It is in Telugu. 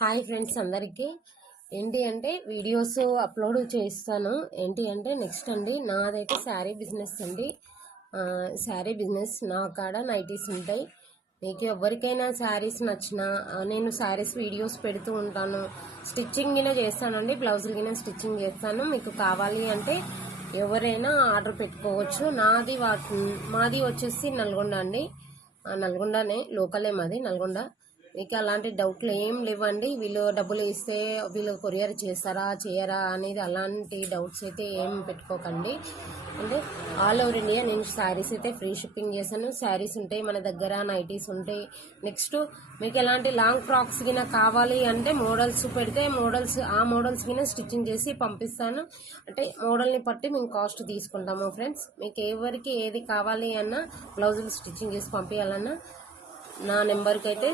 హాయ్ ఫ్రెండ్స్ అందరికీ ఏంటి అంటే వీడియోస్ అప్లోడ్ చేస్తాను. ఏంటి అంటే నెక్స్ట్ అండి నాదైతే శారీ బిజినెస్ అండి. శారీ బిజినెస్ నా కాడ నైటీస్ ఉంటాయి. మీకు ఎవరికైనా శారీస్ నచ్చినా నేను శారీస్ వీడియోస్ పెడుతూ ఉంటాను. స్టిచ్చింగ్ గిన చేస్తానండి, బ్లౌజులు గిన స్టిచ్చింగ్ చేస్తాను. మీకు కావాలి అంటే ఎవరైనా ఆర్డర్ పెట్టుకోవచ్చు. మాది వచ్చేసి నల్గొండ అండి. నల్గొండనే, లోకలే మాది నల్గొండ. మీకు అలాంటి డౌట్లు ఏం లేవండి. వీళ్ళు డబ్బులు ఇస్తే వీళ్ళు కొరియర్ చేస్తారా చేయరా అనేది అలాంటి డౌట్స్ అయితే ఏం పెట్టుకోకండి. అంటే ఆల్ ఓవర్ ఇండియా నేను శారీస్ అయితే ఫ్రీ షిప్పింగ్ చేశాను. శారీస్ ఉంటాయి మన దగ్గర, నైటీస్ ఉంటాయి. నెక్స్ట్ మీకు ఎలాంటి లాంగ్ ఫ్రాక్స్ గిన కావాలి అంటే మోడల్స్ పెడితే ఆ మోడల్స్ గిన స్టిచ్చింగ్ చేసి పంపిస్తాను. అంటే మోడల్ని బట్టి మేము కాస్ట్ తీసుకుంటాము ఫ్రెండ్స్. మీకు ఎవరికి ఏది కావాలి అన్నా బ్లౌజులు స్టిచ్చింగ్ చేసి పంపించాలన్నా నా నెంబర్కి అయితే